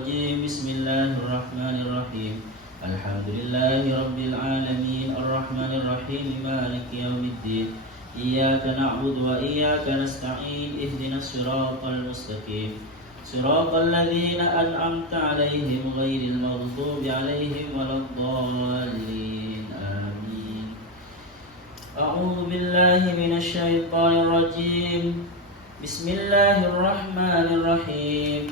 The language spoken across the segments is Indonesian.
الرجيم بسم الله الرحمن الرحيم الحمد لله رب العالمين الرحمن الرحيم مالك يوم الدين إياك نعبد وإياك نستعين اهدنا الصراط المستقيم صراط الذين أنعمت عليهم غير المغضوب عليهم ولا الضالين آمين. أعوذ بالله من الشيطان الرجيم بسم الله الرحمن الرحيم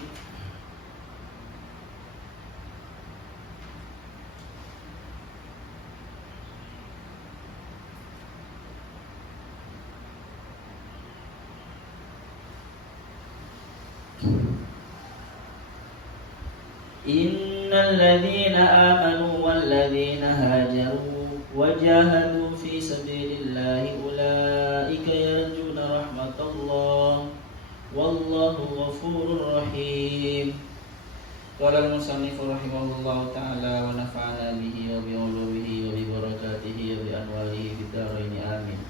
إن الذين آمنوا والذين هاجروا وجاهدوا في سبيل الله أولئك يرجون رحمة الله والله غفور رحيم. قال المصنف رحمه الله تعالى ونفعنا به وبعلومه وببركاته وبأنواره في الدارين آمين.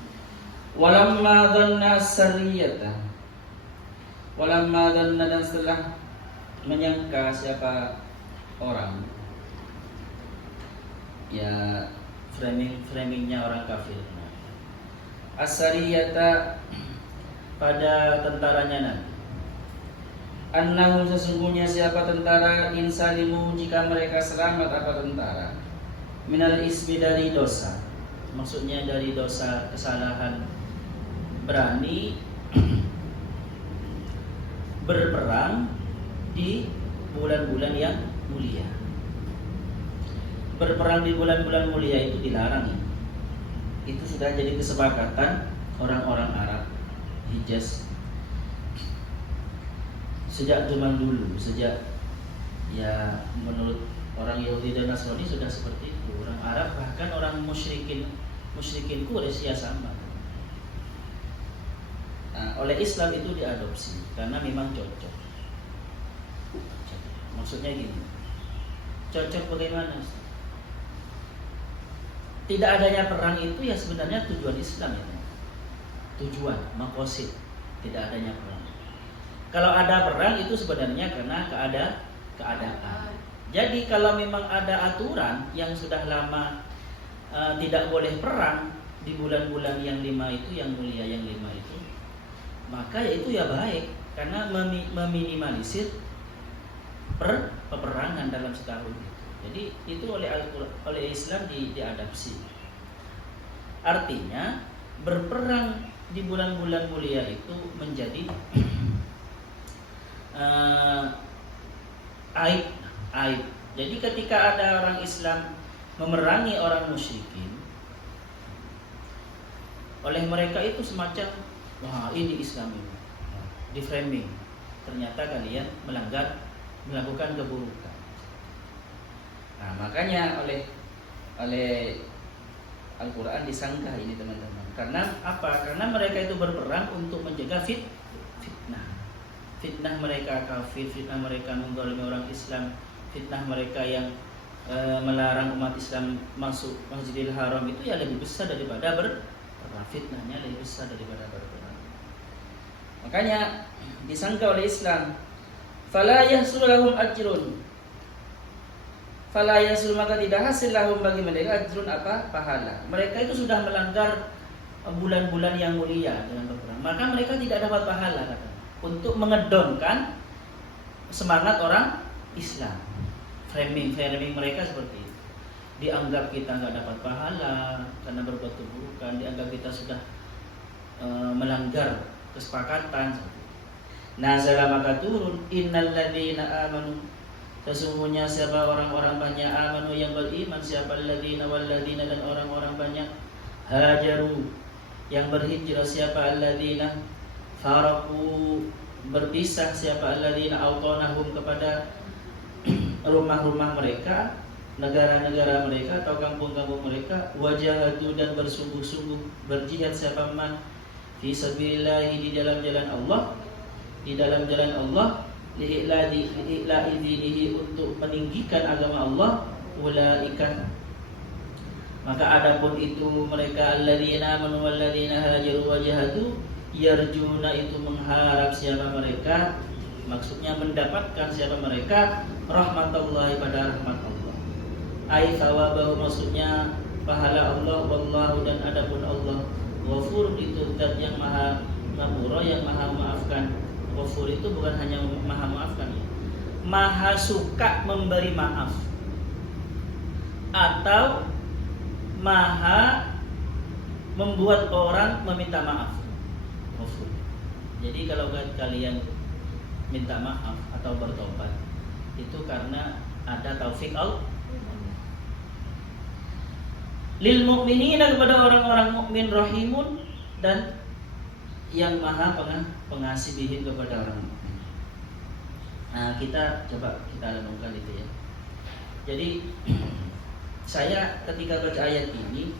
ولما ظن السرية dan setelah menyangka siapa orang, ya framingnya orang kafir. As-sariyata pada tentaranya nanti. Annahu sesungguhnya siapa tentara insalimu jika mereka selamat apa tentara. Minal ismi dari dosa. Maksudnya dari dosa kesalahan, berani berperang di bulan-bulan yang mulia. Berperang di bulan-bulan mulia itu dilarang. Itu sudah jadi kesepakatan orang-orang Arab Hijaz sejak zaman dulu, sejak ya menurut orang Yahudi dan Nasrani sudah seperti itu. Orang Arab bahkan orang musyrikin Quraisy sama. Nah, oleh Islam itu diadopsi karena memang cocok. Maksudnya gini, cocok bagaimana? Tidak adanya perang itu ya sebenarnya tujuan Islam itu. Tujuan, maqasid, tidak adanya perang. Kalau ada perang itu sebenarnya karena keadaan. Jadi kalau memang ada aturan yang sudah lama tidak boleh perang di bulan-bulan yang 5 itu, yang mulia yang 5 itu, maka ya itu ya baik karena meminimalisir peperangan dalam setahun. Jadi itu oleh Islam diadapsi. Artinya berperang di bulan-bulan mulia itu menjadi aib. Jadi ketika ada orang Islam memerangi orang musyrikin, oleh mereka itu semacam wah ini Islam ini, di framing. Ternyata kalian melakukan keburukan. Nah, makanya oleh Al-Quran disanggah ini teman-teman. Karena apa? Karena mereka itu berperang untuk menjaga fitnah. Fitnah mereka kafir, fitnah mereka menggolimi orang Islam, fitnah mereka yang melarang umat Islam masuk Masjidil Haram itu ya lebih besar daripada berperang. Fitnahnya lebih besar daripada berperang. Makanya disangka oleh Islam, fala yahsul lahum ajrun. Fala yahsul maka tidak hasil lahum bagi mereka ajrun apa? Pahala. Mereka itu sudah melanggar bulan-bulan yang mulia dengan berperang. Maka mereka tidak dapat pahala kata. Untuk mengedonkan semangat orang Islam. Framing mereka seperti itu. Dianggap kita nggak dapat pahala karena berbuat keburukan, dianggap kita sudah melanggar kesepakatan. Nazala maka turun innal ladzina amanu, sesungguhnya siapa orang-orang banyak amanu yang beriman, siapa alladzina walladzina dan orang-orang banyak hajaru yang berhijrah, siapa alladzina faraku berpisah, siapa alladzina autanahum kepada rumah-rumah mereka, negara-negara mereka atau kampung-kampung mereka, wajahadu dan bersungguh-sungguh berjihad siapa man fi sabilillah di dalam jalan Allah, li'i'la'i dinihi untuk meninggikan agama Allah, ulaika maka adapun itu mereka alladzina amanu walladzina hajaru wajahadu yarjuna itu mengharap siapa mereka Maksudnya mendapatkan siapa mereka? Rahmatullahi, pada rahmat Allah. Ai thawabahu, maksudnya pahala Allah. Wallahu, dan adapun Allah Ghafur, itu zat yang maha ngapura, yang maha maafkan. Ghafur itu bukan hanya maha maafkan, ya. Maha suka memberi maaf, atau maha membuat orang meminta maaf. Ghafur. Jadi kalau kalian minta maaf atau bertobat, itu karena ada taufik Allah. Lil mu'minina, kepada orang-orang mukmin, rahimun, dan yang maha pengasih bihim kepada orang mukmin. Nah, kita renungkan itu ya. Jadi saya ketika baca ayat ini,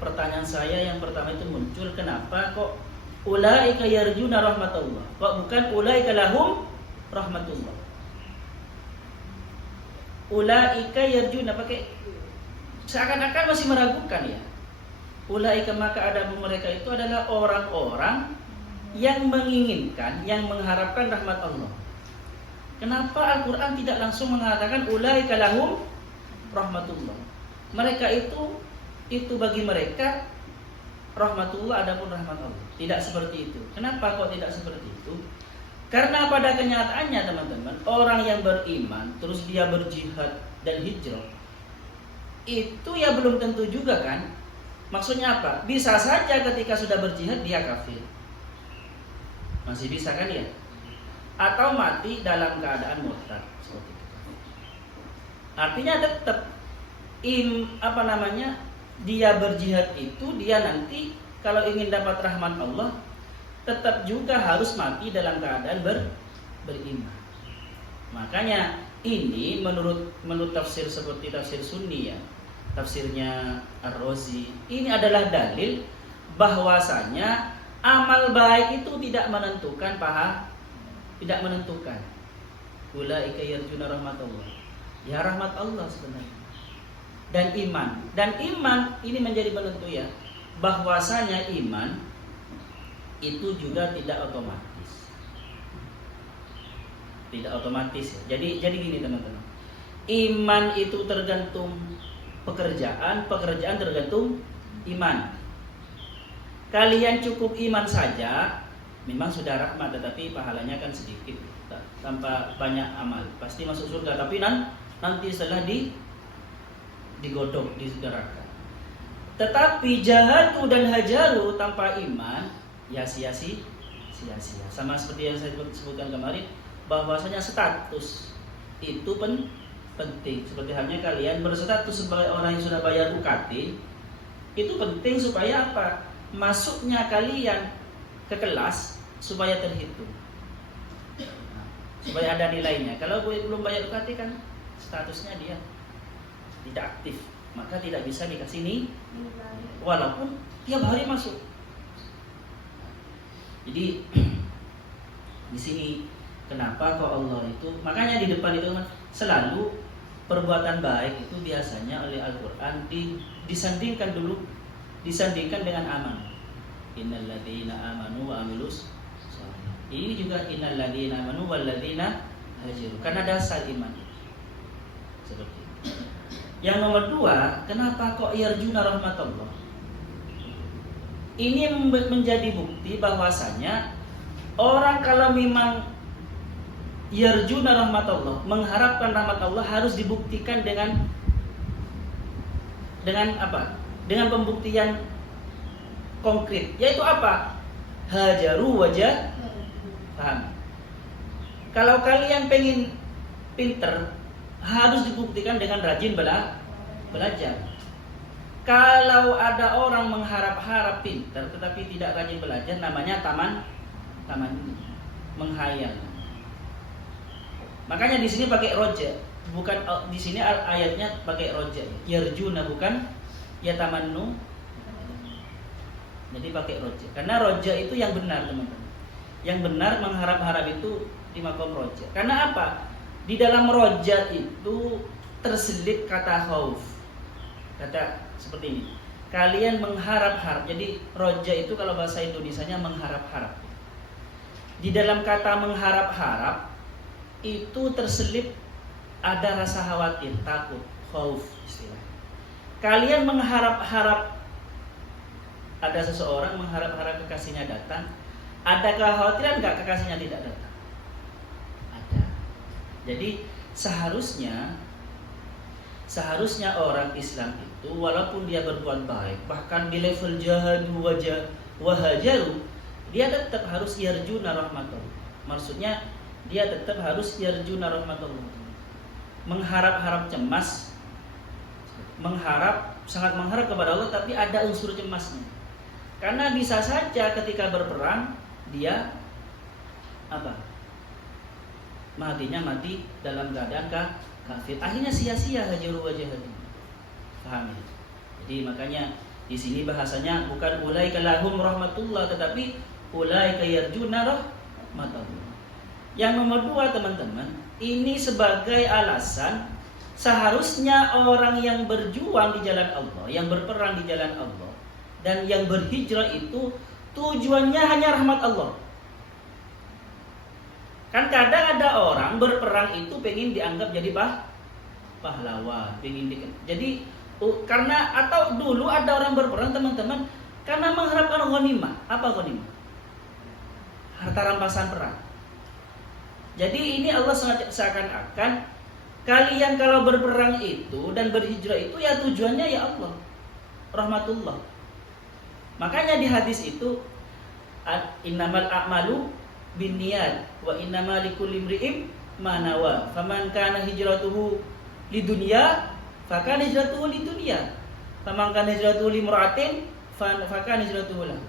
pertanyaan saya yang pertama itu muncul, kenapa kok ulaika yarjuna rahmatullah, kok bukan ulaika lahum rahmatullah? Ulaika yarjuna pakai seakan-akan masih meragukan ya. Ulaika, maka ada mereka itu adalah orang-orang yang menginginkan, yang mengharapkan rahmat Allah. Kenapa Al-Quran tidak langsung mengatakan ulaika lahum rahmatullah? Mereka itu bagi mereka rahmatullah, adapun rahmat Allah. Tidak seperti itu. Kenapa kok tidak seperti itu? Karena pada kenyataannya teman-teman, orang yang beriman terus dia berjihad dan hijrah, itu ya belum tentu juga kan. Maksudnya apa? Bisa saja ketika sudah berjihad dia kafir, masih bisa kan ya? Atau mati dalam keadaan murtad seperti itu. Artinya tetap dia berjihad itu, dia nanti kalau ingin dapat rahmat Allah tetap juga harus mati dalam keadaan beriman. Makanya ini menurut tafsir seperti tafsir Sunni ya, tafsirnya Ar-Razi, ini adalah dalil bahwasanya amal baik itu tidak menentukan tidak menentukan. Ulaika yarjuna rahmatullah, ya rahmat Allah sebenarnya. Dan iman ini menjadi penentu ya, bahwasanya iman itu juga tidak otomatis. Tidak otomatis ya. Jadi gini teman-teman. Iman itu tergantung pekerjaan tergantung iman. Kalian cukup iman saja memang sudah rahmat, tetapi pahalanya kan sedikit tanpa banyak amal. Pasti masuk surga, tapi nanti setelah digodok, disegerakan. Tetapi jahadu dan hajaru tanpa iman ya sia-sia. Sama seperti yang saya sebutkan kemarin, bahwasanya status itu penting. Seperti halnya kalian berstatus sebagai orang yang sudah bayar UKT, itu penting supaya apa? Masuknya kalian ke kelas supaya terhitung, supaya ada nilainya. Kalau belum bayar UKT kan statusnya dia tidak aktif, maka tidak bisa dikasih nilai walaupun tiap hari masuk. Jadi di sini kenapa kok Allah itu, makanya di depan itu selalu perbuatan baik itu biasanya oleh Al-Quran disandingkan dengan aman. Innal ladzina amanu wa amilus shalihat. Ini juga innal ladzina amanu wal ladzina hajaru, karena dasar iman seperti itu. Yang nomor 2, kenapa kok yarjuna rahmatullah? Ini menjadi bukti bahwasanya orang kalau memang yarjuna rahmatullah, mengharapkan rahmat Allah, harus dibuktikan dengan apa? Dengan pembuktian konkret, yaitu apa? Hajaru wajah. Paham? Kalau kalian pengen pinter, harus dibuktikan dengan rajin belajar. Kalau ada orang mengharap-harap pinter tetapi tidak rajin belajar, namanya taman menghayal. Makanya di sini pakai roja, bukan di sini ayatnya pakai roja. Yarjuna bukan yatamannu. Jadi pakai roja. Karena roja itu yang benar, teman-teman. Yang benar mengharap-harap itu di makom roja. Karena apa? Di dalam roja itu terselip kata khauf. Kata seperti ini. Kalian mengharap-harap. Jadi roja itu kalau bahasa Indonesianya mengharap-harap. Di dalam kata mengharap-harap itu terselip ada rasa khawatir, takut, khauf istilahnya. Kalian mengharap-harap, ada seseorang mengharap-harap kekasihnya datang. Ada kekhawatiran nggak kekasihnya tidak datang? Ada. Jadi seharusnya orang Islam itu walaupun dia berbuat baik, bahkan di level jahadu wahajaru, dia tetap harus yarjuna rahmatullah. Maksudnya dia tetap harus yarjuna rahmatullah. Mengharap-harap cemas, sangat mengharap kepada Allah, tapi ada unsur cemasnya. Karena bisa saja ketika berperang dia matinya mati dalam keadaan kafir. Akhirnya sia-sia hajaru wajahati. Paham ya? Jadi makanya di sini bahasanya bukan ulaika lahum rahmatullah, tetapi ulaika yarjuna rahmatullah. Yang nomor 2 teman-teman, ini sebagai alasan seharusnya orang yang berjuang di jalan Allah, yang berperang di jalan Allah, dan yang berhijrah itu tujuannya hanya rahmat Allah. Kan kadang ada orang berperang itu pengen dianggap jadi pahlawan, jadi karena, atau dulu ada orang berperang teman-teman karena mengharapkan ghanimah. Apa ghanimah? Harta rampasan perang. Jadi ini Allah seakan-akan kalian kalau berperang itu dan berhijrah itu ya tujuannya ya Allah, rahmatullah. Makanya di hadis itu innamal a'malu binniyat wa innamal likulli imri'in ma nawa. Faman kana hijratuhu lidunya fakana hijratuhu lidunya. Faman kana hijratuhu limra'atin fakana hijratuhu lah.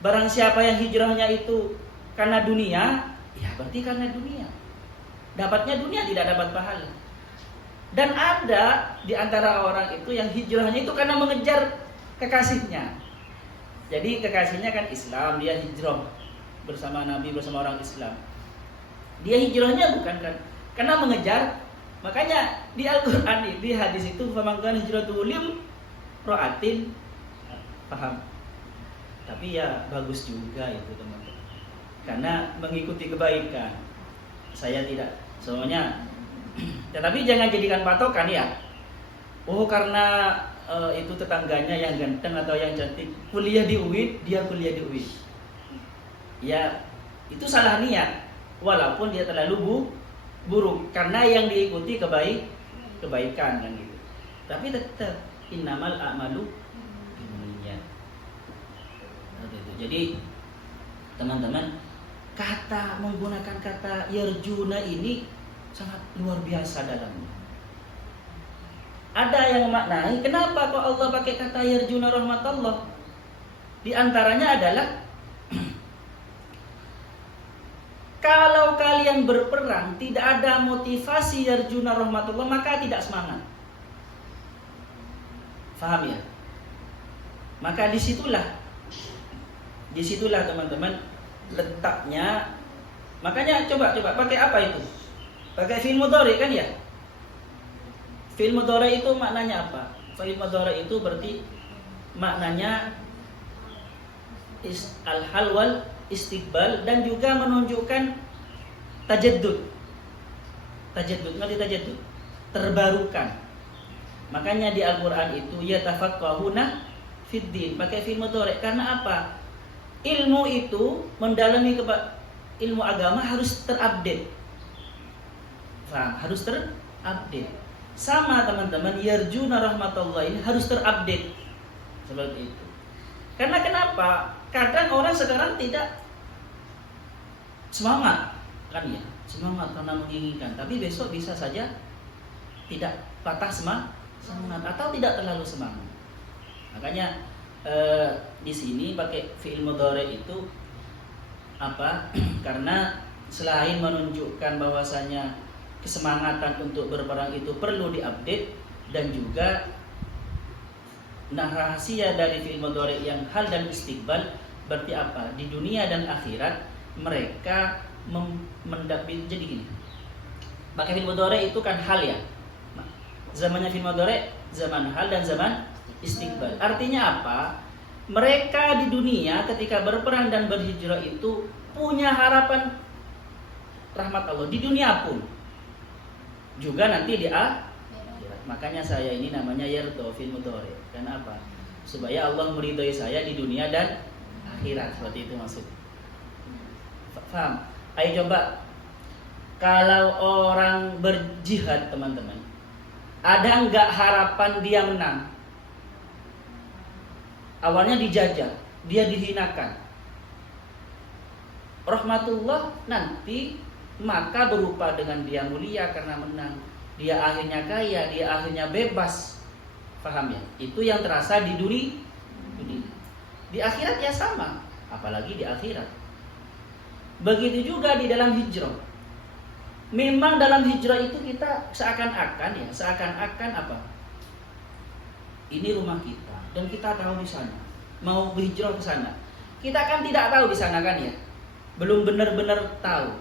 Barang siapa yang hijrahnya itu karena dunia, ya berarti karena dunia. Dapatnya dunia, tidak dapat pahala. Dan ada di antara orang itu yang hijrahnya itu karena mengejar kekasihnya. Jadi kekasihnya kan Islam, dia hijrah bersama Nabi, bersama orang Islam. Dia hijrahnya bukan kan karena mengejar. Makanya di Al-Qur'an, di hadis itu famangkan hijratuhu limra'atin, paham? Tapi ya bagus juga itu teman-teman. Karena mengikuti kebaikan. Saya tidak semuanya. Tetapi jangan jadikan patokan ya. Oh karena itu tetangganya yang ganteng atau yang cantik kuliah di UIN, dia kuliah di UIN. Ya itu salah niat. Walaupun dia terlalu buruk, karena yang diikuti kebaikan kan gitu. Tapi tetap innamal a'malu binniyat. Jadi teman-teman, menggunakan kata yarjuna ini sangat luar biasa dalamnya. Ada yang maknai kenapa kok Allah pakai kata yarjuna rahmatullah? Di antaranya adalah kalau kalian berperang tidak ada motivasi yarjuna rahmatullah, maka tidak semangat. Faham ya? Maka disitulah teman-teman letaknya. Makanya coba pakai apa itu? Pakai fi'il mudhari kan ya? Fi'il mudhari itu maknanya apa? Fi'il mudhari itu berarti maknanya al-hal wal istiqbal, dan juga menunjukkan tajaddud. Ngerti tajaddud? Terbarukan. Makanya di Al-Qur'an itu yatafaqqahuna fid din, pakai fi'il mudhari. Karena apa? Ilmu itu mendalami ilmu agama harus terupdate. Harus terupdate. Sama teman-teman, yarjuna rahmatullah ini harus terupdate. Seperti itu. Karena kenapa? Kadang orang sekarang tidak semangat kan ya, semangat karena menginginkan, tapi besok bisa saja tidak patah semangat atau tidak terlalu semangat. Makanya di sini pakai fi'il mudhari itu apa? Karena selain menunjukkan bahwasanya kesemangatan untuk berperang itu perlu diupdate, dan juga rahasia dari fi'il mudhari yang hal dan istiqbal berarti apa? Di dunia dan akhirat mereka mendapat. Jadi gini, pakai fi'il mudhari itu kan hal ya. Zamannya fi'il mudhari zaman hal dan zaman istiqbal. Artinya apa? Mereka di dunia ketika berperang dan berhijrah itu punya harapan rahmat Allah di dunia pun, juga nanti di akhirat. Makanya saya ini namanya yardo fil mudhari. Kenapa? Supaya Allah meridhai saya di dunia dan akhirat. Seperti itu maksud. Paham? Ayo coba, kalau orang berjihad teman-teman, ada nggak harapan dia menang? Awalnya dijajah, dia dihinakan. Rahmatullah nanti maka berupa dengan dia mulia karena menang. Dia akhirnya kaya, dia akhirnya bebas. Paham ya? Itu yang terasa di dunia. Di akhirat ya sama, apalagi di akhirat. Begitu juga di dalam hijrah. Memang dalam hijrah itu kita seakan-akan apa? Ini rumah kita dan kita tahu di sana. Mau berhijrah ke sana. Kita kan tidak tahu di sana kan ya. Belum benar-benar tahu.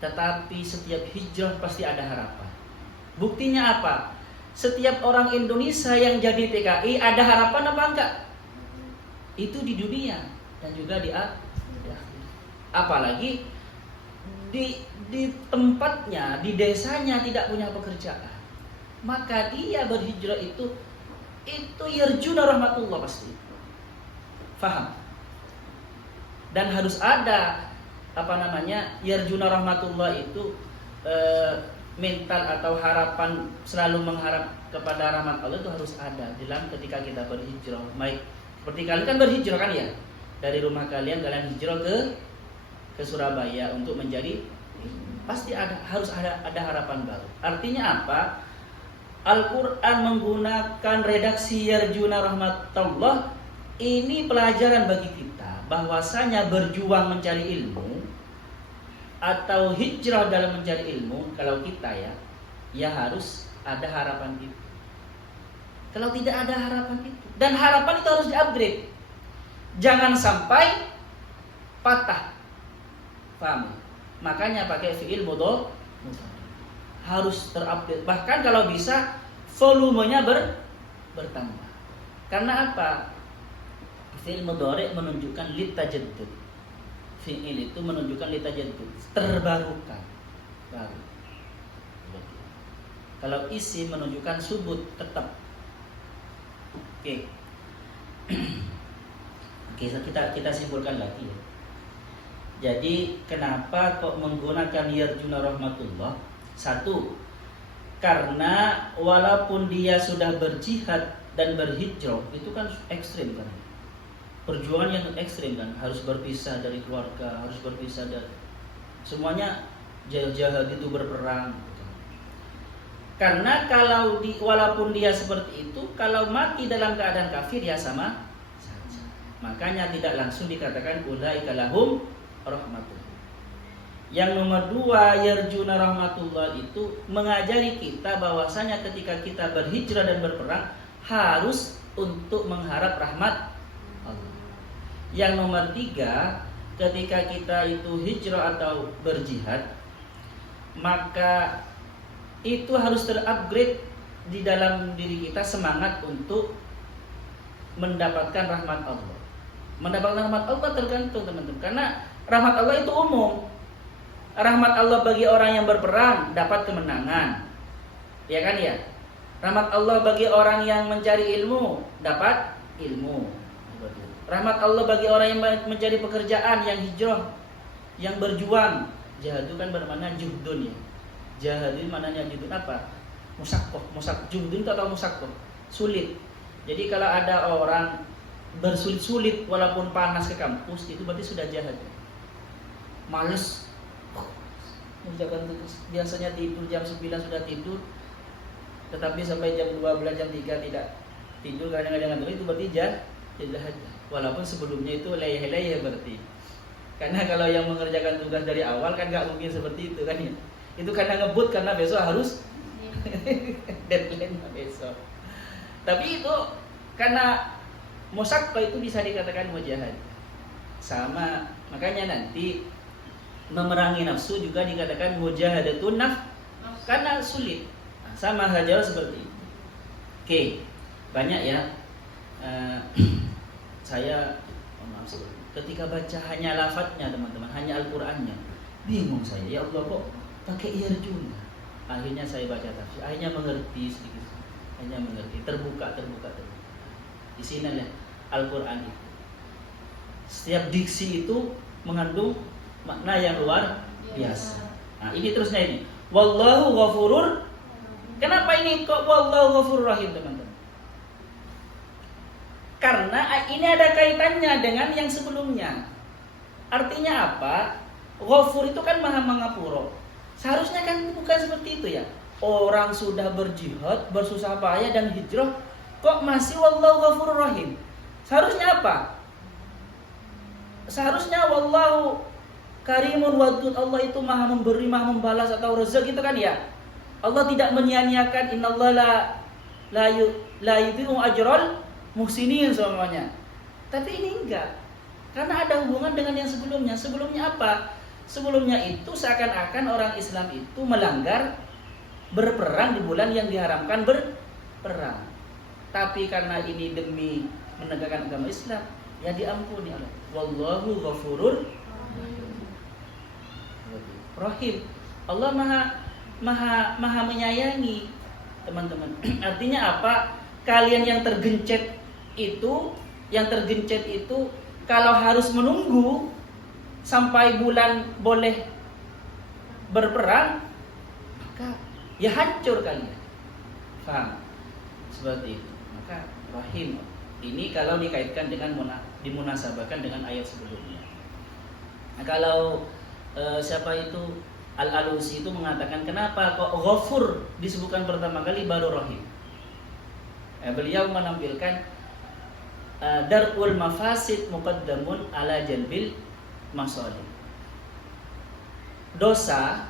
Tetapi setiap hijrah pasti ada harapan. Buktinya apa? Setiap orang Indonesia yang jadi TKI ada harapan apa enggak? Itu di dunia dan juga di akhirat. Apalagi di tempatnya, di desanya tidak punya pekerjaan. Maka dia berhijrah itu yarjuna rahmatullah pasti. Faham? Dan harus ada yarjuna rahmatullah itu mental atau harapan selalu mengharap kepada rahmat Allah itu harus ada dalam ketika kita berhijrah. Baik, seperti kalian kan berhijrah kan ya, dari rumah kalian hijrah ke Surabaya untuk menjadi, pasti harus ada harapan baru. Artinya apa? Al-Quran menggunakan redaksi yarjuna rahmatullah. Ini pelajaran bagi kita bahwasanya berjuang mencari ilmu atau hijrah dalam mencari ilmu, kalau kita ya harus ada harapan itu. Kalau tidak ada harapan itu, dan harapan itu harus di-upgrade. Jangan sampai patah. Paham? Makanya pakai fi'il mudhari. Harus terupdate. Bahkan kalau bisa volumenya bertambah. Karena apa? Fi'il mudhari menunjukkan litajaddud. Fi'il itu menunjukkan litajaddud, terbarukan, baru. Kalau isim menunjukkan subut, tetap. Oke. Oke, kita simpulkan lagi ya. Jadi kenapa kok menggunakan yarjuna rahmatullah? Satu, karena walaupun dia sudah berjihad dan berhijrah, itu kan ekstrim kan. Perjuangan yang ekstrim kan, harus berpisah dari keluarga, harus berpisah dari semuanya, jihad itu berperang. Karena walaupun dia seperti itu, kalau mati dalam keadaan kafir ya sama saja. Makanya tidak langsung dikatakan ulaika lahum rahmatullah. Yang nomor dua, yarjuna rahmatullah itu mengajari kita bahwasanya ketika kita berhijrah dan berperang harus untuk mengharap rahmat Allah. Yang nomor tiga, ketika kita itu hijrah atau berjihad, maka itu harus terupgrade di dalam diri kita semangat untuk mendapatkan rahmat Allah. Mendapatkan rahmat Allah tergantung teman-teman, karena rahmat Allah itu umum. Rahmat Allah bagi orang yang berperang dapat kemenangan, ya kan ya. Rahmat Allah bagi orang yang mencari ilmu dapat ilmu. Rahmat Allah bagi orang yang mencari pekerjaan, yang hijrah, yang berjuang. Jihad itu kan bermakna juhdun ya. Jihad itu maknanya juhdun apa? Musakkoh. Juhdun itu atau musakkoh? Sulit. Jadi kalau ada orang bersulit-sulit walaupun panas ke kampus, itu berarti sudah jihad. Males. Biasanya tidur jam 9 sudah tidur, tetapi sampai jam 12 jam 3 tidak tidur, kadang-kadang itu berarti jihad. Walaupun sebelumnya itu leyeh-leyeh berarti. Karena kalau yang mengerjakan tugas dari awal kan gak mungkin seperti itu kan ya. Itu karena ngebut, karena besok harus deadline besok. Tapi itu karena musakka itu bisa dikatakan mujahad. Sama, makanya nanti memerangi nafsu juga dikatakan mujahadatun nafs karena sulit. Sama saja seperti itu. Oke, banyak ya. Saya ketika baca hanya lafadznya teman-teman, hanya Al-Qur'annya, Bingung saya, ya Allah kok pakai yarjuna. Akhirnya saya baca tafsir, akhirnya mengerti sedikit. Akhirnya mengerti, terbuka. Di sini lah Al-Qur'an itu. Setiap diksi itu mengandung makna yang luar biasa. Nah, ini terusnya ini. Wallahu ghafurur. Kenapa ini kok wallahu ghafurur rahim, teman-teman? Karena ini ada kaitannya dengan yang sebelumnya. Artinya apa? Ghafur itu kan maha mengapura. Seharusnya kan bukan seperti itu ya. Orang sudah berjihad, bersusah payah dan hijrah, kok masih wallahu ghafurur rahim? Seharusnya apa? Seharusnya wallahu karimun wadud, Allah itu maha memberi, maha membalas atau rezeki itu kan ya. Allah tidak menyia-nyiakan, innallaha la yudhi'u ajral muhsinin semuanya. Tapi ini enggak. Karena ada hubungan dengan yang sebelumnya. Sebelumnya apa? Sebelumnya itu seakan-akan orang Islam itu melanggar berperang di bulan yang diharamkan berperang. Tapi karena ini demi menegakkan agama Islam, ya diampuni Allah. Wallahu ghafurur rahim. Allah maha menyayangi, teman-teman. Artinya apa? Kalian yang tergencet itu kalau harus menunggu sampai bulan boleh berperang, maka ya hancur kalian. Paham? Seperti itu. Maka rahim ini kalau dikaitkan dengan dimunasabahkan dengan ayat sebelumnya. Nah, kalau siapa itu Al-Alusi itu mengatakan kenapa kok Ghafur disebutkan pertama kali baru Rahim. Beliau menampilkan darul mafasid muqaddamun ala jalbil masalih. Dosa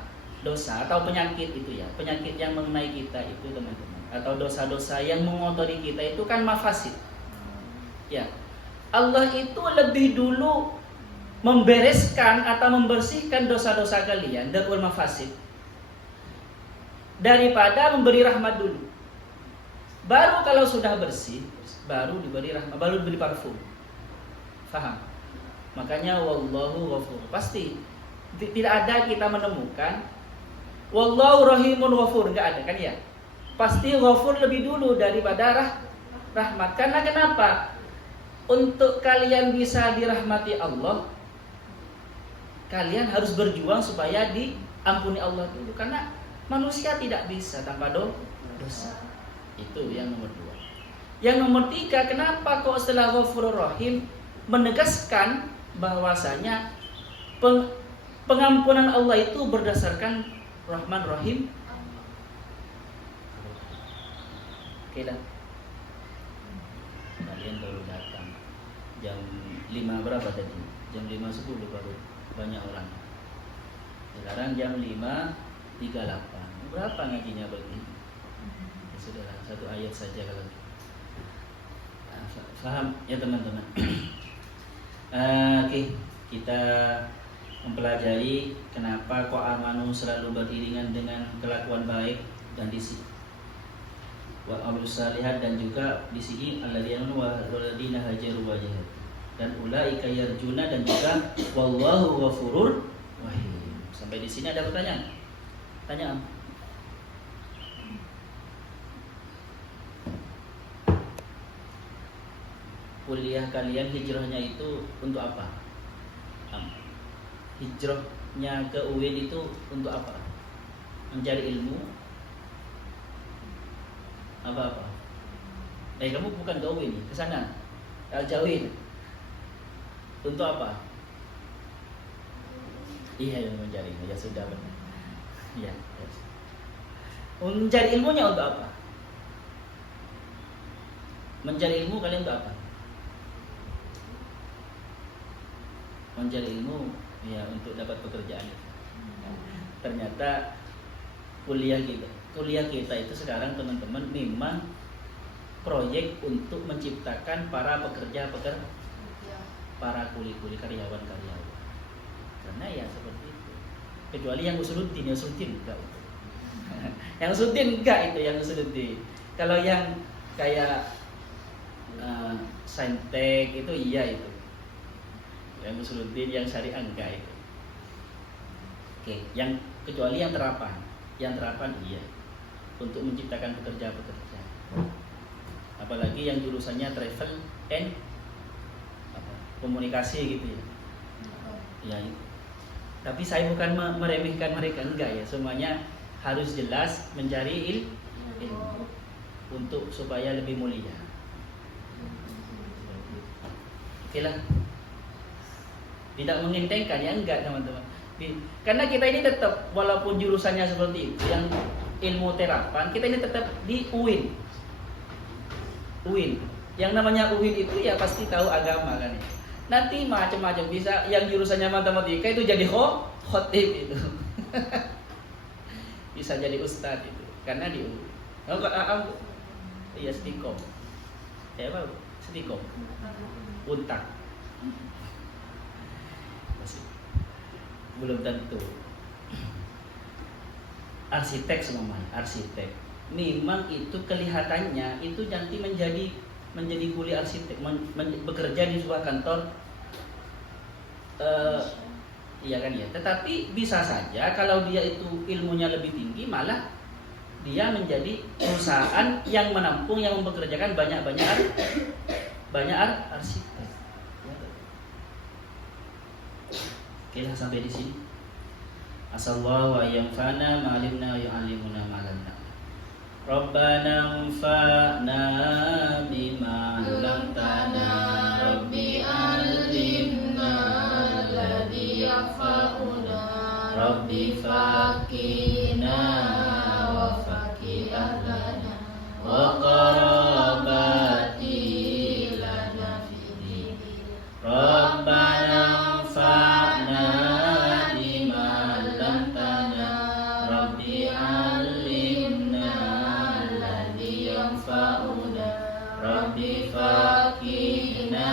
atau penyakit itu ya, penyakit yang mengenai kita itu teman-teman, atau dosa-dosa yang mengotori kita itu kan mafasid. Ya. Allah itu lebih dulu membereskan atau membersihkan dosa-dosa kalian darul mafasid daripada memberi rahmat dulu. Baru kalau sudah bersih, baru diberi rahmat, baru diberi parfum. Faham? Makanya wallahu ghafur. Pasti tidak ada kita menemukan wallahu rahimun ghafur, enggak ada kan ya? Pasti ghafur lebih dulu daripada rahmat. Karena kenapa? Untuk kalian bisa dirahmati Allah, kalian harus berjuang supaya diampuni Allah dulu. Karena manusia tidak bisa tanpa dosa. Itu yang nomor 2. Yang nomor 3, kenapa kok setelah Ghafurur Rahim menegaskan bahwasanya pengampunan Allah itu berdasarkan Rahman Rahim. Oke dah. Kalian baru datang jam 5 berapa tadi? Jam 5.10 baru banyak orang. Sekarang jam 5.38. Berapa ngajinya bagi? Ya sudahlah, 1 ayat saja kalau. Paham ya teman-teman? Oke, kita mempelajari kenapa kok amanu selalu beriringan dengan kelakuan baik dan disi wa amrus salihat, dan juga di sini alladzina waladina hajaru wajah dan ulaika yarjuna, dan juga wallahu ghafurur rahim. Sampai di sini ada pertanyaan? Tanyaan? Kuliah kalian hijrahnya itu untuk apa? Hijrahnya ke UIN itu untuk apa? Mencari ilmu? Apa-apa? Kamu bukan ke UIN, ke sana, Al-Jawin. Untuk apa? Iya, yang mencari ilmu. Ya sudah benar. Iya. Mencari ilmunya untuk apa? Mencari ilmu kalian untuk apa? Mencari ilmu ya untuk dapat pekerjaan. Ternyata kuliah kita itu sekarang teman-teman memang proyek untuk menciptakan para para kuli-kuli karyawan. Karena ya seperti itu. Kecuali yang usuluddin enggak. Yang usuluddin enggak itu yang usuluddin. Kalau yang kayak saintek itu iya itu. Yang usuluddin, yang syariah enggak itu. Oke, yang kecuali yang terapan iya, untuk menciptakan pekerja-pekerja. Apalagi yang jurusannya travel and komunikasi gitu ya. Ya, tapi saya bukan meremehkan mereka, enggak ya. Semuanya harus jelas mencari ilmu untuk supaya lebih mulia. Oke lah. Tidak mengentengkan ya, enggak teman-teman. Karena kita ini tetap walaupun jurusannya seperti itu, yang ilmu terapan, kita ini tetap di UIN. Yang namanya UIN itu ya pasti tahu agama kan ya. Nanti macam-macam, bisa yang jurusannya matematika itu jadi khotib itu. Bisa jadi ustadz itu karena di UIN. Iya stikom. Ya apa? Stikom. Untak. Belum tentu. Arsitek semuanya, arsitek. Memang itu kelihatannya itu nanti menjadi kuli arsitek, bekerja di sebuah kantor, iya kan ya. Tetapi bisa saja kalau dia itu ilmunya lebih tinggi, malah dia menjadi perusahaan yang menampung, yang mempekerjakan banyak arsitek. Oke lah, sampai di sini. Asallahu wa yanfa'na ma'alimna wa yu'allimuna ma'alamna. Rabbana anfa'na bima 'allamtana, Rabbi 'allimna alladhi yanfa'una, Rabbi faqihna wa faqih ahlana wa qarabati lana fid din. Rabbana anfa'na bima 'allamtana, Rabbi 'allimna alladhi yanfa'una, Rabbi faqihna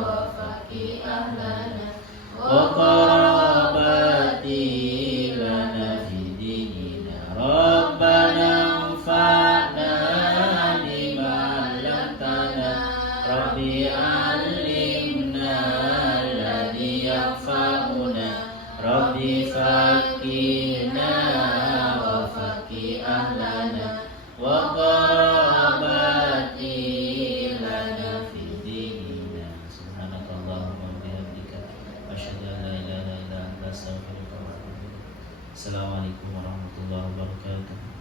wa faqih ahlana wa qarabati lana fid dinina. Rabbana anfa'na bima 'allamtana, Rabbi 'allimna alladhi yanfa'una, Rabbi faqihna wa faqih ahlana wa qarabati lana fid dinina. Subhanakallahumma wa bihamdika, asyhadu an la ilaha illa anta, astaghfiruka wa atubu ilaik. Assalamualaikum warahmatullahi wabarakatuh.